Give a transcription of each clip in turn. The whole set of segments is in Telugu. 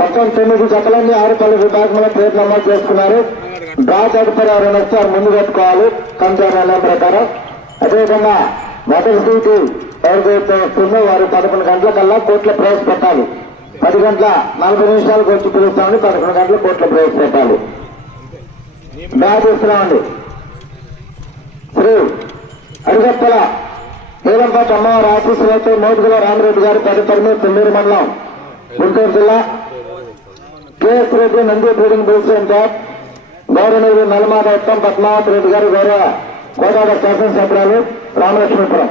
మొత్తం తొమ్మిది జతలన్నీ ఆరుపల్లి విభాగంలో పేర్లు నమోదు చేసుకున్నారు డ్రా తదుపరి ఎవరైనా వస్తే ముందు పెట్టుకోవాలి. కంపెనీ ప్రకారం. అదేవిధంగా మొదటి సీటు ఎవరికైతే వస్తుందో వారు పదకొండు గంటల కల్లా కోట్ల ప్రవేశపెట్టాలి. పది గంటల నలభై నిమిషాలకు వచ్చి పిలుస్తామని పదకొండు గంటల కోట్ల ప్రవేశపెట్టాలి. డ్రా చేస్తున్నామండి. శ్రీ అడుగప్పల నీలంపాటి అమ్మవారి ఆఫీసులో అయితే మోదుగుల రామిరెడ్డి గారు తదుపరి తొమ్మిది మండలం. గుంటూరు జిల్లా. KS Reddy Nandi trading bull centre. గౌరవనీయులు నల్లమాద ఉత్తమ్ పద్మావతి రెడ్డి గారు గౌరవ కోదాడ శాసనసభ్యురాలు రామలక్ష్మీపురం.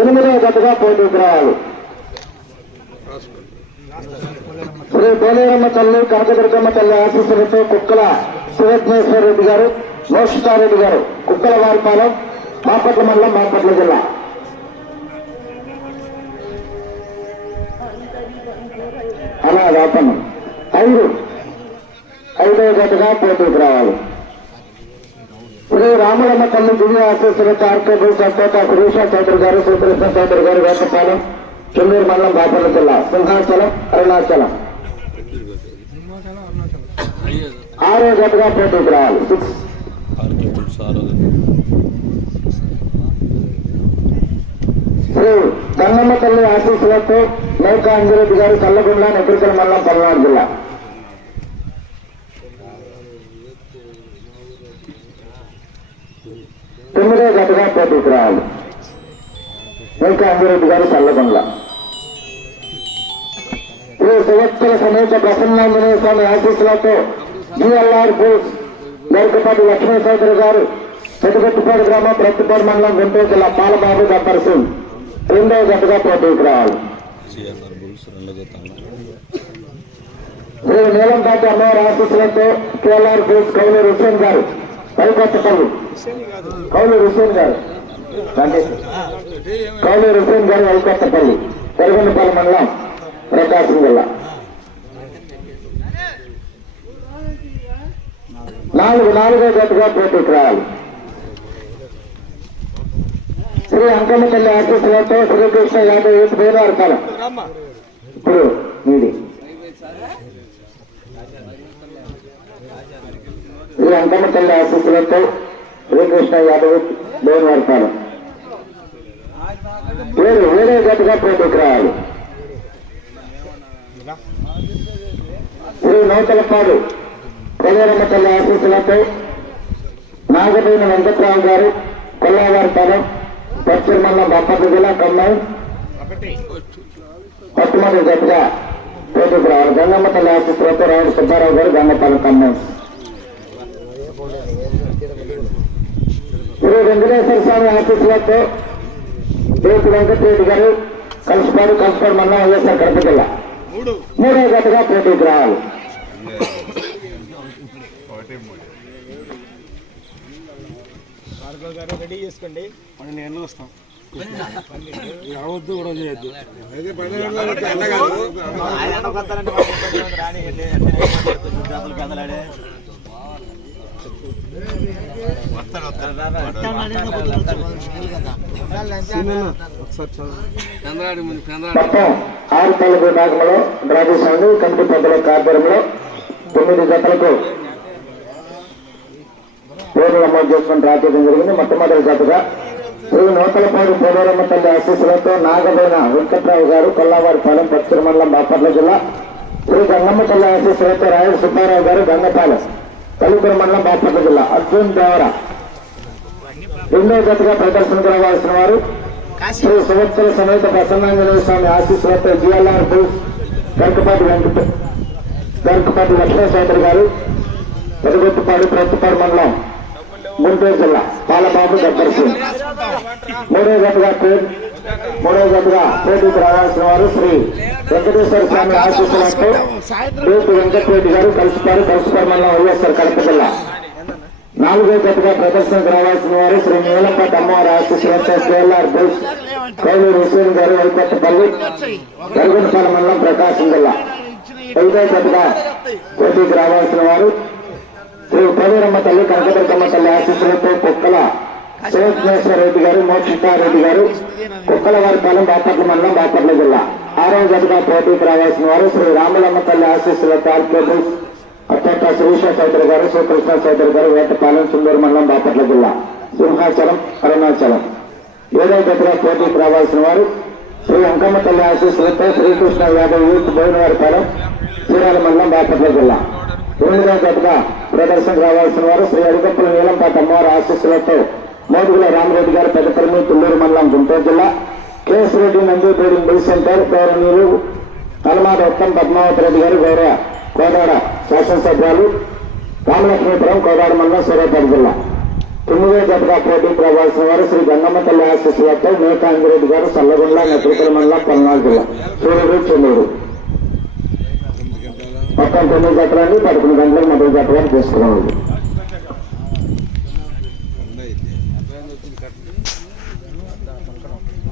ఎనిమిదో గతగా పోటీకి రావాలి శ్రీ పోలేరమ్మ తల్లి కనకదుర్గమ్మ తల్లి ఆశీస్సులతో కుక్కల శివజ్ఞేశ్వర రెడ్డి గారు మోక్షితారెడ్డి గారు కుక్కల వారిపాలెం బాపట్ల మండలం బాపట్ల జిల్లా. అలా వ్యాపనం ఐదు. ఐదవ జతగా పోటీకి రావాలి. శ్రీ రామలమ్మ తల్లి దివ్య ఆశీస్సులతో ఆర్కేబుల్ సత్తోట శిరీష చౌదరి గారు శ్రీకృష్ణ చౌదరి గారు వేటపాలెం చుండూరు మండలం బాపట్ల జిల్లా సింహాచలం అరుణాచలం. ఆరో జతగా పోటీకి రావాలి. సిక్స్ శ్రీ గంగమ్మ తల్లి ఆశీస్సులతో నౌకా అంజిరెడ్డి గారు కల్లగుండ నెగ్రికల మండలం పల్నాడు జిల్లా తొమ్మిదో జతగా పోటీకి రావాలి నౌకా అంజిరెడ్డి గారు కల్లగుండ శ్రీ సంవత్సర సమేత ప్రసన్నాంజనేయ స్వామి ఆశీస్సులతో జిఎల్ఆర్ బోస్ గరికపాటి లక్ష్మీ సోదరి గారు పెట్టుబెట్టుపాడు గ్రామం ప్రతిపాడు మండలం గుంటూరు జిల్లా పాలబాబు గబ్బర్ సింగ్ రెండవ జతగా పోటీకి రావాలి సిఎన్ఆర్ బుల్స్ రెండో జత శ్రీ నీలంపాటి అమ్మవారి ఆశీస్సులతో కేఎల్ఆర్ బోస్ కౌలూరు హుసేన్ గారు పైకొత్తపల్లి కౌలూరు హుసేన్ గారు వెంకటేశ్వర. కౌలూరు హుసేన్ గారు వైకొత్తపల్లి పెరుగుండపల్లి మండలం ప్రకాశం జిల్లా నాలుగు నాలుగో జతగా పోటీకి రావాలి శ్రీ అంకమ్మ తల్లి ఆశీస్సులతో శ్రీకృష్ణ యాదవ్ యూత్ వేరు కాలం ఇప్పుడు మీది. శ్రీ అంకమ్మ తల్లి ఆశీస్సులతో శ్రీకృష్ణ యాదవ్ లేని వర్తాలు పేరు వేరే జతగా పోటీకి రావాలి శ్రీ నూతలపాడు కొల్లేరమ్మ తల్లి ఆశీస్సులతో నాగపైన వెంకట్రావు గారు కొల్లావారిపాలెం పశ్చిమ బాపట్ల జిల్లా ఖమ్మం పట్టుమతి జతగా పోటీకి రావాలి గంగమ్మ తల్లి ఆశీస్సులతో రావుడు సుబ్బారావు గారు గంగపాలెం ఖమ్మం శ్రీ వెంకటేశ్వర స్వామి ఆఫీసులతో రేపు వెంకటరెడ్డి గారు కలిసిపాడు కలిసిపాడు మండలం వైఎస్ఆర్ కడప జిల్లా. మూడో. జతగా పోటీకి రావాలి భార్గవ్ గారు రెడీ చేసుకోండి. మనం నేను వస్తాం. రావద్దు కూడా చేయొద్దు. ఆరు విభాగంలో డ్రాజేశాన్ని కమిటీ పెద్దల కార్యక్రమంలో తొమ్మిది జతలకు నమోదు చేసుకుని డ్రా చేయడం జరిగింది. మొట్టమొదటి జతగా శ్రీ నూతలపాడు పోలేరమ్మ తల్లి ఆశీస్సులతో నాగబోయిన వెంకట్రావు గారు కొల్లావారిపాలెం పశ్చిమ మండలం బాపట్ల జిల్లా. శ్రీ గంగమ్మ తల్లి ఆశీస్సులతో రాయల సుబ్బారావు గారు గంగపాలెం తల్లిపురం మండలం బాపట్ల జిల్లా. అర్జున్ దేవర రెండో జతగా ప్రదర్శనకు రావాల్సిన వారు శ్రీ సంవత్సర సమేత ప్రసన్నాంజనేయ స్వామి ఆశీస్సులతో జిఎల్ఆర్ బుల్స్ గరికపాటి వెంకట గరికపాటి లక్ష్మణ చౌదరి గారు పెదగొట్టుపాడు ప్రతిపాడు మండలం గుంటూరు జిల్లా పాలబాబు గబ్బర్ సింగ్ మూడో జతగా మూడో జతగా పోటీకి రావాల్సిన వారు శ్రీ వెంకటేశ్వర స్వామి ఆశీస్సులతో రేపు వెంకటరెడ్డి గారు కలిసిపారు కలిసిపాడు మండలం వైఎస్ఆర్ కడప జిల్లా. నాలుగో జతగా ప్రదర్శనకు రావాల్సిన వారు శ్రీ నీలంపాటి అమ్మవారి ఆశీస్సులతో కేఎల్ఆర్ బోస్ కౌలూరు హుసేన్ గారు వైకొత్తపల్లి గరుగుంటపాలెం మండలం ప్రకాశం జిల్లా. ఐదో జతగా పోటీకి రావాల్సిన వారు ఆశీస్సులతో కుక్కల శివజ్ఞేశ్వర రెడ్డి గారు మోక్షితారెడ్డి గారు కుక్కల కుక్కలవారిపాలెం బాపట్ల మండలం బాపట్ల జిల్లా. ఆరవ జతగా పోటీకి రావాల్సిన వారు శ్రీ రామలమ్మ తల్లి ఆశీస్సులతో తాల్ అత్యంత శ్రీష చౌదరి గారు శ్రీకృష్ణ చౌదరి గారు వేటపాలెం సుందూరు మండలం బాపట్ల జిల్లా. సింహాచలం అరుణాచలం. ఏడవ జతగా పోటీకి రావాల్సిన వారు శ్రీ అంకమ్మ తల్లి ఆశీస్సులతో శ్రీకృష్ణ యాదవ్ యూత్ బోయినవారిపాలెం చీరాల మండలం బాపట్ల జిల్లా. ఎనిమిదవ జతగా ప్రదర్శన రావాల్సిన వారు శ్రీ అడిగప్పుల నీలంపాటి అమ్మవారి ఆశీస్సులతో మోదుగుల రామరెడ్డి గారు పెద్దపల్లి తుల్లూరు మండలం గుంటూరు జిల్లా. KS Reddy Nandi trading bill centre గౌరవనీయులు నల్మాద ఉత్తమ్ పద్మావతి రెడ్డి గారు గౌరవ కోదాడ శాసనసభ్యులు రామలక్ష్మీపురం కోదాడ మండలం సూర్యాపేట జిల్లా. తొమ్మిదో జతగా పోటీకి రావాల్సిన వారు శ్రీ గంగమ్మ తల్లి ఆశీస్సులతో మేకాంగిరెడ్డి గారు సల్లగొండ నెత్రికల మండలం పల్నాడు జిల్లా. సూర్యుడు చెన్నూరు మొత్తం తొమ్మిది జతలండి పదకొండు గంటలకు మొదటి జతగా తీసుకురావాలి